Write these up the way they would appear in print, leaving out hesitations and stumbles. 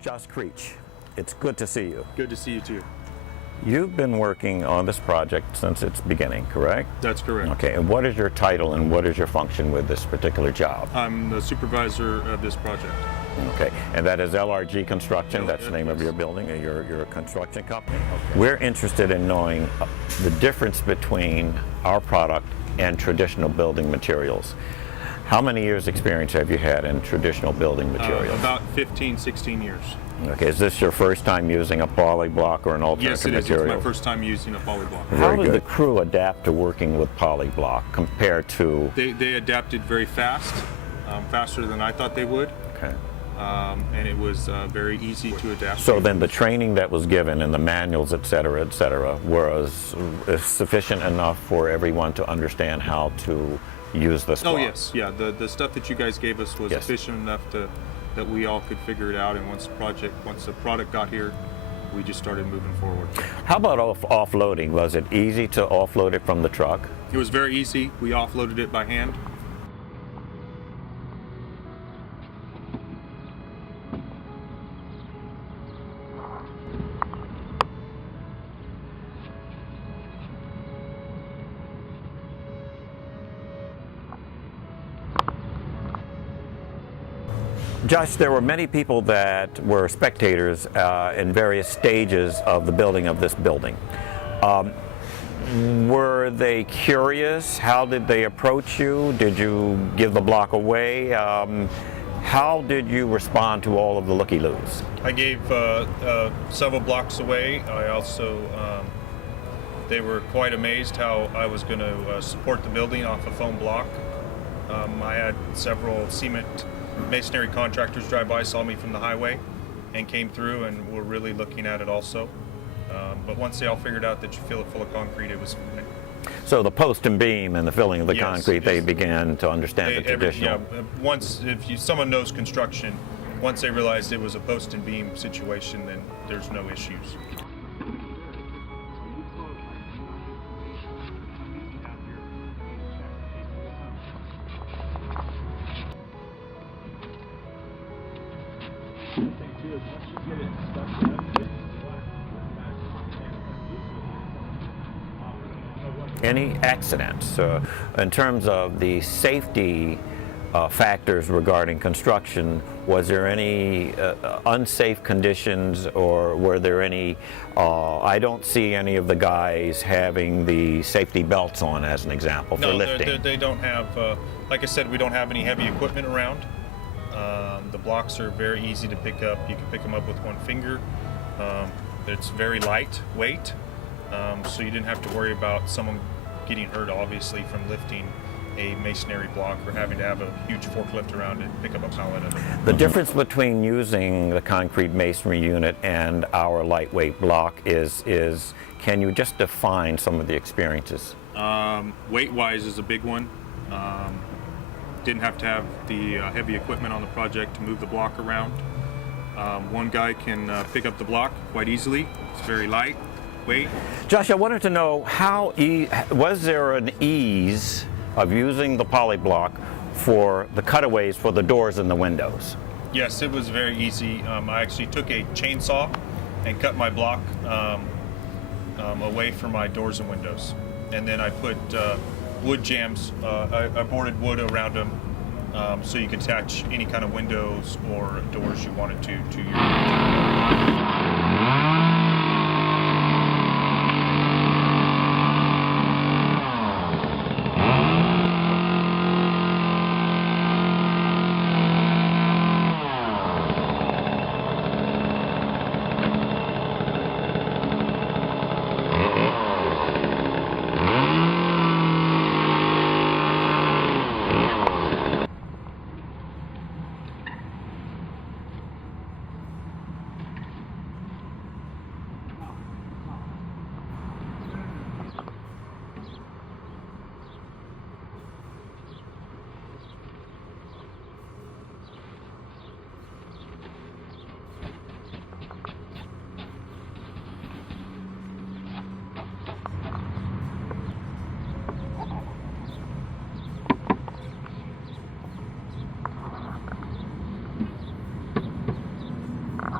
Josh Creech, it's good to see you. Good to see you too. You've been working on this project since its beginning, correct? That's correct. Okay, and what is your title and what is your function with this particular job? I'm the supervisor of this project. Okay, and that is LRG Construction, that's the name of your building, your construction company? Okay. We're interested in knowing the difference between our product and traditional building materials. How many years experience have you had in traditional building materials? About 15, 16 years. Okay, is this your first time using a polyblock or an alternative Yes, it is. material? It's my first time using a polyblock. How did the crew adapt to working with polyblock compared to... They adapted very fast, faster than I thought they would. Okay. And it was very easy to adapt. So then the training that was given and the manuals, et cetera, was sufficient enough for everyone to understand how to use this block? Oh yes, yeah. The stuff that you guys gave us was efficient enough that we all could figure it out. And once the product got here, we just started moving forward. How about offloading? Was it easy to offload it from the truck? It was very easy. We offloaded it by hand. Josh, there were many people that were spectators in various stages of the building of this building. Were they curious? How did they approach you? Did you give the block away? How did you respond to all of the looky-loos? I gave several blocks away. I also, they were quite amazed how I was going to support the building off a foam block. I had several cement masonry contractors drive by, saw me from the highway, and came through and were really looking at it also. But once they all figured out that you fill it full of concrete, it was fine. So the post and beam and the filling of the concrete, they began to understand the traditional. Once, someone knows construction, once they realized it was a post and beam situation, then there's no issues. Any accidents in terms of the safety factors regarding construction? Was there any unsafe conditions, or were there any, I don't see any of the guys having the safety belts on, as an example, for lifting. No, they don't have, like I said, we don't have any heavy equipment around. The blocks are very easy to pick up. You can pick them up with one finger. It's very lightweight, so you didn't have to worry about someone getting hurt, obviously, from lifting a masonry block or having to have a huge forklift around it and pick up a pallet of it. The difference between using the concrete masonry unit and our lightweight block is can you just define some of the experiences? Weight-wise is a big one. Didn't have to have the heavy equipment on the project to move the block around. One guy can pick up the block quite easily. It's very light. Josh, I wanted to know was there an ease of using the polyblock for the cutaways for the doors and the windows? Yes, it was very easy. I actually took a chainsaw and cut my block away from my doors and windows. And then I put wood jams, I boarded wood around them so you could attach any kind of windows or doors you wanted to your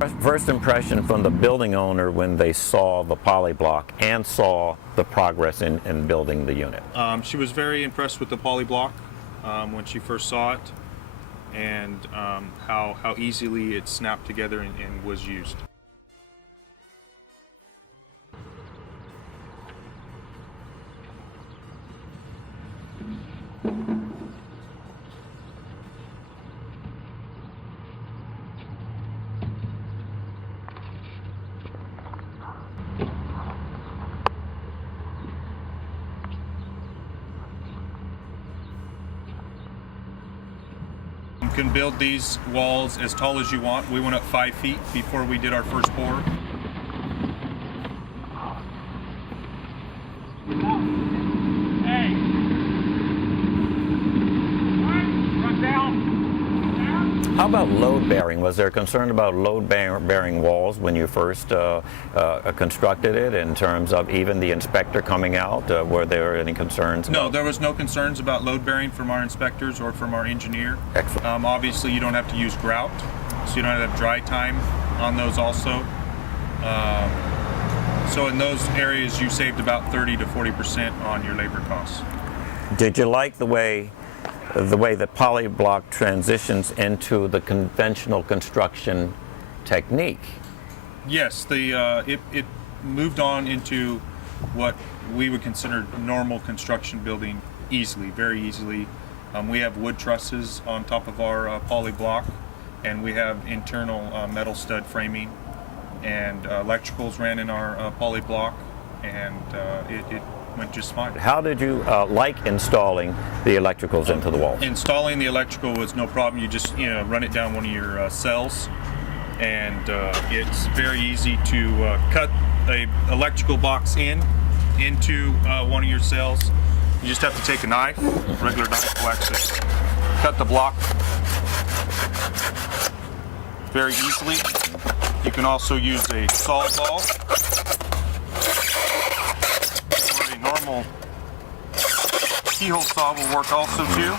First impression from the building owner when they saw the Polyblock and saw the progress in building the unit? She was very impressed with the Polyblock when she first saw it, and how easily it snapped together and was used. You can build these walls as tall as you want. We went up 5 feet before we did our first pour. How about load bearing? Was there a concern about load bearing walls when you first constructed it, in terms of even the inspector coming out? Were there any concerns? No, there was no concerns about load bearing from our inspectors or from our engineer. Excellent. Obviously, you don't have to use grout, so you don't have dry time on those also. So in those areas, you saved about 30 to 40% on your labor costs. Did you like the way that Polyblock transitions into the conventional construction technique? Yes, it moved on into what we would consider normal construction building easily, very easily. We have wood trusses on top of our Polyblock, and we have internal metal stud framing, and electricals ran in our Polyblock, and it went just fine. How did you like installing the electricals into the walls? Installing the electrical was no problem. You just run it down one of your cells, and it's very easy to cut a electrical box into one of your cells. You just have to take a knife, regular knife, will actually cut the block very easily. You can also use a saw ball. Normal keyhole saw will work also too.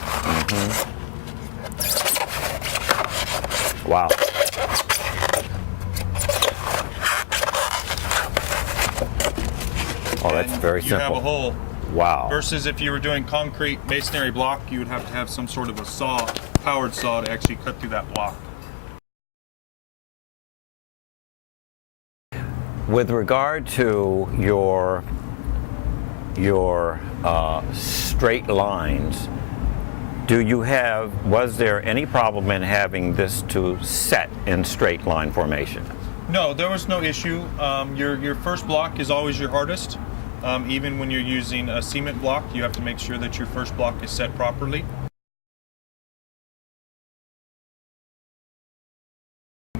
Wow. Oh, that's very simple. You have a hole. Wow. Versus if you were doing concrete masonry block, you would have to have some sort of a saw, powered saw, to actually cut through that block. With regard to your straight lines, was there any problem in having this to set in straight line formation? No, there was no issue. Your first block is always your hardest. Even when you're using a cement block, you have to make sure that your first block is set properly.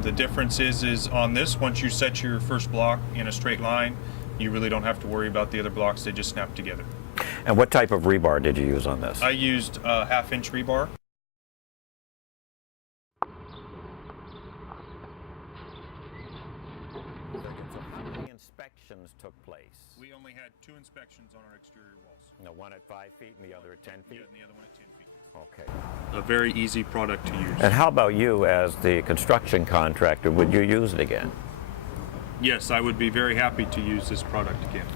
The difference is on this, once you set your first block in a straight line, you really don't have to worry about the other blocks. They just snap together. And what type of rebar did you use on this? I used a 1/2-inch rebar. How many inspections took place? We only had 2 inspections on our exterior walls. One at 5 feet and the other at 10 feet? Yeah, and the other one at 10 feet. Okay. A very easy product to use. And how about you as the construction contractor? Would you use it again? Yes, I would be very happy to use this product again.